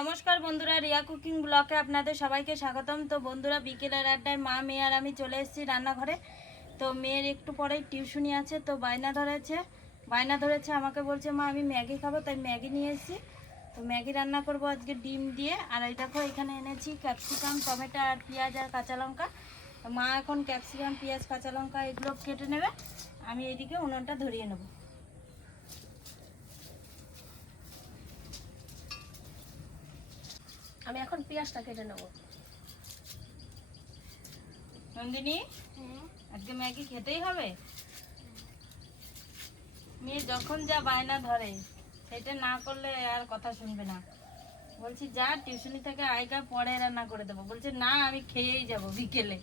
নমস্কার বন্ধুরা, রিয়া কুকিং ব্লকে আপনাদের সবাইকে স্বাগতম। তো বন্ধুরা, বিকেলের আড্ডায় মা, মেয়ে আর আমি চলে এসেছি রান্নাঘরে। তো মেয়ের একটু পরেই টিউশনি আছে, তো বায়না ধরেছে। বায়না ধরেছে, আমাকে বলছে, মা, আমি ম্যাগি খাব। তাই ম্যাগি নিয়ে এসেছি। তো ম্যাগি রান্না করব আজকে ডিম দিয়ে। আর এই দেখো, এখানে এনেছি ক্যাপসিকাম, টমেটো আর পেঁয়াজ আর কাঁচা লঙ্কা। মা এখন ক্যাপসিকাম, পেঁয়াজ, কাঁচা লঙ্কা, এগুলো কেটে নেবে। আমি এদিকে উনুনটা ধরিয়ে নেব। আমি এখন পেঁয়াজটা কেটে নেব। নন্দিনী? আজকে ম্যাগি খেতেই হবে? মেয়ে যখন যা বায়না ধরে সেটা না করলে আর কথা শুনবে না। বলছি যা টিউশনি থেকে আয়গা পরে রান্না করে দেবো। বলছে না আমি খেয়েই যাব বিকেলে।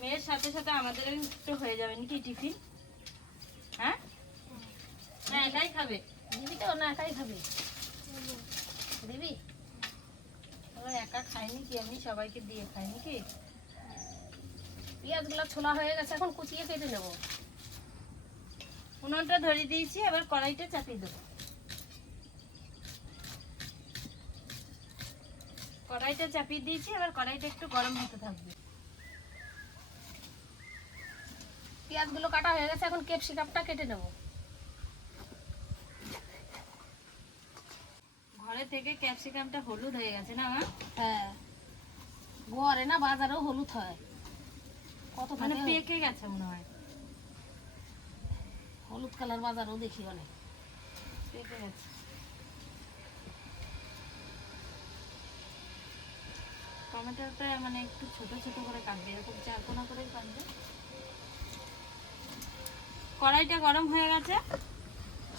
মেয়ের সাথে সাথে আমাদের একটু হয়ে যাবে নাকি টিফিন? হ্যাঁ? হ্যাঁ একাই খাবে। তো, না একাই খাবি? দিবি? একা খায়নি কি আমি সবাইকে দিয়ে খাই নাকি? পেঁয়াজগুলো ছোলা হয়ে গেছে, এখন কুচিয়ে কেটে নেব। উনুনটা ধরিয়ে দিয়েছি, এবার কড়াইটা চাপিয়ে দেবো। কড়াইটা চাপিয়ে দিয়েছি, এবার কড়াইটা একটু গরম হতে থাকবে। পেঁয়াজগুলো কাটা হয়ে গেছে, এখন ক্যাপসিকামটা কেটে নেব। ঘরে থেকে ক্যাপসিকামটা হলুদ হয়ে গেছে না মা? হ্যাঁ। ঘরে না বাজারেও হলুদ হয়। কত মানে পেকে গেছে মনে হয়। হলুদ কালার বাজারেও দেখি অনেক। পেকে গেছে। টমেটোটা মানে একটু ছোট ছোট করে কাটবে এরকম চারকোনা করে কাটবে। কড়াইটা গরম হয়ে গেছে।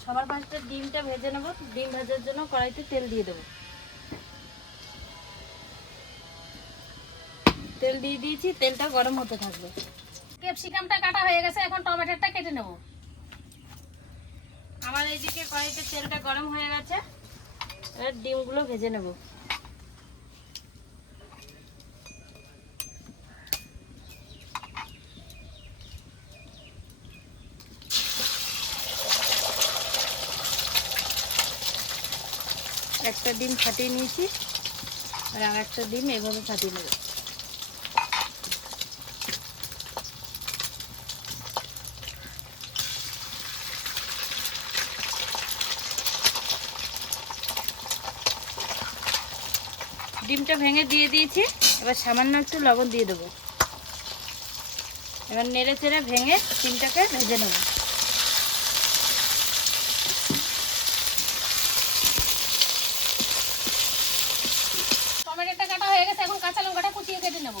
সবার ফার্স্টে ডিমটা ভেজে নেব। ডিম ভাজার জন্য কড়াইতে তেল দিয়ে দেব। তেল দিয়ে দিয়েছি তেলটা গরম হতে থাকবে। ক্যাপসিকামটা কাটা হয়ে গেছে এখন টমেটোটা কেটে নেব। আমার এইদিকে কড়াইতে তেলটা গরম হয়ে গেছে। এবার ডিমগুলো ভেজে নেব। একটা ডিম ফাটিয়ে নিয়েছি আর আর একটা ডিম এভাবে ফাটিয়ে নেব। ডিমটা ভেঙে দিয়ে দিয়েছি, এবার সামান্য একটু লবণ দিয়ে দেবো। এবার নেড়ে চেড়ে ভেঙে ডিমটাকে ভেজে নেব টমেটোটা কাটা হয়ে গেছে এখন কাঁচা লঙ্কাটা কুচিয়ে কেটে নেব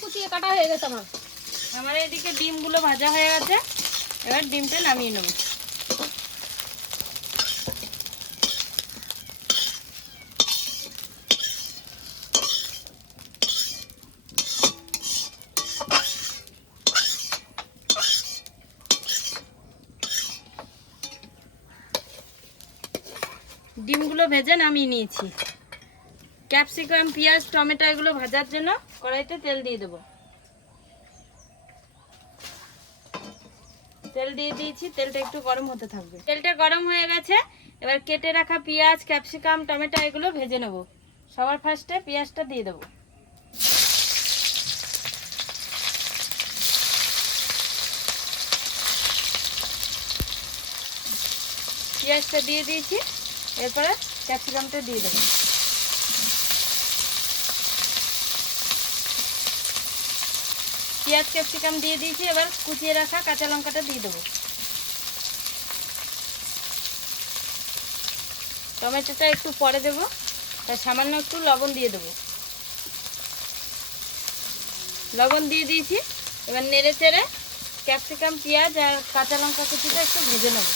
কুচিয়ে কাটা হয়ে গেছে আমার আমার এদিকে ডিমগুলো ভাজা হয়ে গেছে এবার ডিমটা নামিয়ে নেব ডিমগুলো ভেজে নামিয়ে নিয়েছি। ক্যাপসিকাম, পেঁয়াজ, টমেটো এগুলো ভাজার জন্য কড়াইতে তেল দিয়ে দেবো। তেল দিয়ে দিয়েছি, তেলটা একটু গরম হতে থাকবে। তেলটা গরম হয়ে গেছে, এবার কেটে রাখা পেঁয়াজ, ক্যাপসিকাম, টমেটো এগুলো ভেজে নেব। সবার ফার্স্টে পেঁয়াজটা দিয়ে দেবো। পেঁয়াজটা দিয়ে দিয়েছি, এরপরে ক্যাপসিকামটা দিয়ে দেবো। পেঁয়াজ, ক্যাপসিকাম দিয়ে দিয়েছি, এবার কুচিয়ে রাখা কাঁচা লঙ্কাটা দিয়ে দেবো। টমেটোটা একটু পরে দেবো তার সামান্য একটু লবণ দিয়ে দেবো। লবণ দিয়ে দিয়েছি, এবার নেড়ে চেড়ে ক্যাপসিকাম, পেঁয়াজ আর কাঁচা লঙ্কা কুচিটা একটু ভেজে নেব।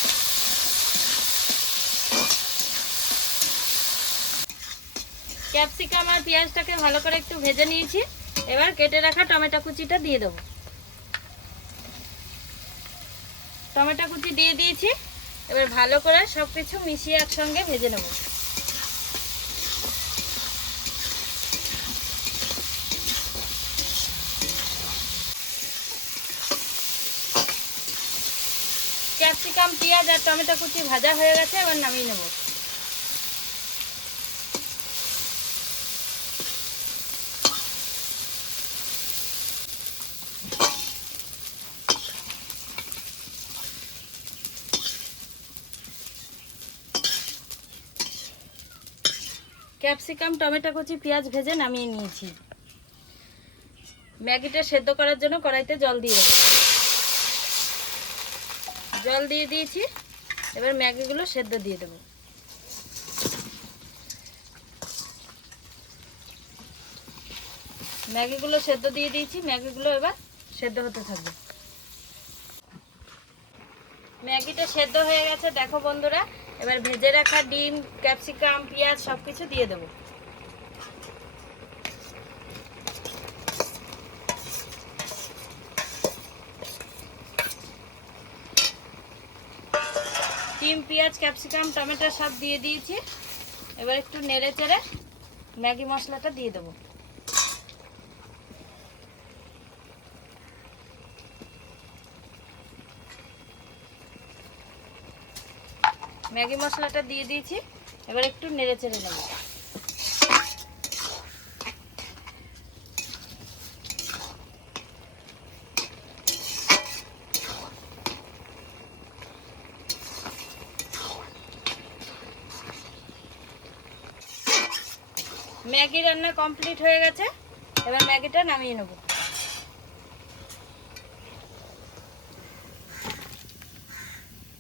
ক্যাপসিকাম আর পেঁয়াজটাকে ভালো করে একটু ভেজে নিয়েছি। এবার কেটে রাখা টমেটো কুচিটা দিয়ে দেবো। টমেটো কুচি দিয়ে দিয়েছি। এবার ভালো করে সব কিছু মিশিয়ে একসঙ্গে ভেজে নেব। ক্যাপসিকাম, পেঁয়াজ আর টমেটো কুচি ভাজা হয়ে গেছে, এবার নামিয়ে নেব। ক্যাপসিকাম, টমেটো কুচি, পেঁয়াজ ভেজে নামিয়ে নিয়েছি। ম্যাগিটা সেদ্ধ করার জন্য কড়াইতে জল দিয়ে জল দিয়ে দিয়েছি, এবার ম্যাগিগুলো সেদ্ধ দিয়ে দেবো। ম্যাগিগুলো সেদ্ধ দিয়ে দিয়েছি, ম্যাগিগুলো এবার সেদ্ধ হতে থাকবে। ম্যাগিটা সেদ্ধ হয়ে গেছে, দেখো বন্ধুরা। এবার ভেজে রাখা ডিম, ক্যাপসিকাম, পেঁয়াজ সব কিছু দিয়ে দেবো। ডিম, পেঁয়াজ, ক্যাপসিকাম, টমেটো সব দিয়ে দিয়েছি। এবার একটু নেড়ে চেড়ে ম্যাগি মশলাটা দিয়ে দেবো। ম্যাগি মশলাটা দিয়ে দিয়েছি। এবার একটু নেড়ে চেড়ে নেব। ম্যাগি রান্না কমপ্লিট হয়ে গেছে। এবার ম্যাগিটা নামিয়ে নেব।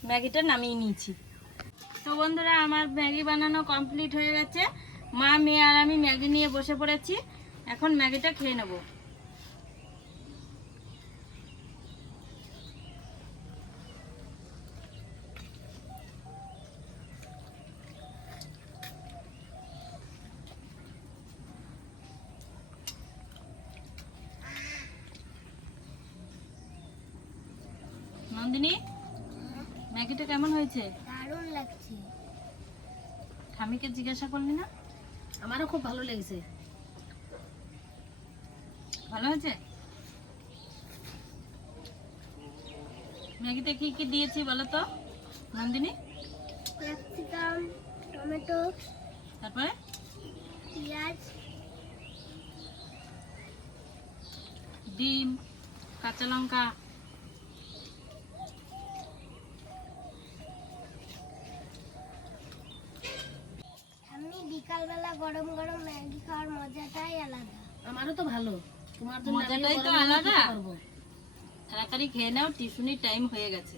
ম্যাগিটা নামিয়ে নিয়েছি। তো বন্ধুরা, আমার ম্যাগি বানানো কমপ্লিট হয়ে গেছে। মা, মেয়ে আর আমি ম্যাগি নিয়ে বসে পড়েছি। এখন ম্যাগিটা খেয়ে নেব। নন্দিনী, ম্যাগিটা কেমন হয়েছে? দারুণ লাগছে। ঠামিকে জিজ্ঞাসা করলি না? আমারও খুব ভালো লেগেছে। ভালো হয়েছে? ম্যাগিতে কি কি দিয়েছি বলো তো নন্দিনী? ক্যাপসিকাম টমেটো তারপরে? পেঁয়াজ। ডিম কাঁচা লঙ্কা আমি বিকালবেলা গরম গরম ম্যাগি খাওয়ার মজাটাই আলাদা। আমারও তো ভালো। তোমার জন্য মজাটাই তো আলাদা। তাড়াতাড়ি খেয়ে নাও টিউশনির টাইম হয়ে গেছে।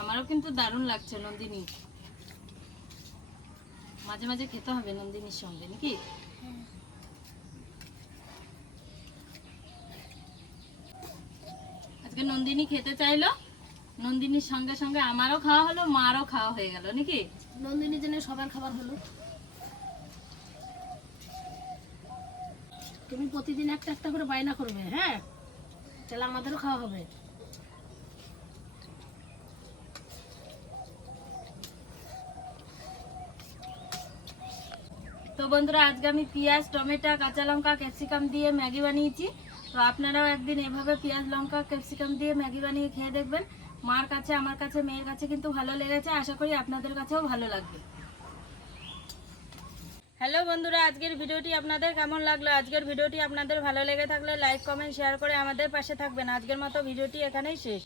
আমারও কিন্তু দারুণ লাগছে নন্দিনী। মাঝে মাঝে খেতে হবে নন্দিনীর সঙ্গে নাকি আজকে নন্দিনী খেতে চাইলো। নন্দিনীর সঙ্গে সঙ্গে আমারও খাওয়া হলো মারও খাওয়া হয়ে গেল নাকি? নন্দিনীর জন্য সবার খাবার হলো। তুমি প্রতিদিন একটা একটা করে বায়না করবে হ্যাঁ? তাহলে আমাদেরও খাওয়া হবে। তো বন্ধুরা আজকে আমি পেঁয়াজ টমেটো কাঁচা লঙ্কা ক্যাপসিকাম দিয়ে ম্যাগি বানিয়েছি। তো আপনারাও একদিন এভাবে পেঁয়াজ, লঙ্কা, ক্যাপসিকাম দিয়ে ম্যাগি বানিয়ে খেয়ে দেখবেন। মার কাছে, আমার কাছে, মেয়ের কাছে কিন্তু ভালো লেগেছে। আশা করি আপনাদের কাছেও ভালো লাগবে। হ্যালো বন্ধুরা, আজকের ভিডিওটি আপনাদের কেমন লাগল? আজকের ভিডিওটি আপনাদের ভালো লেগে থাকলে লাইক কমেন্ট শেয়ার করে আমাদের পাশে থাকবেন। আজকের মতো ভিডিওটি এখানেই শেষ।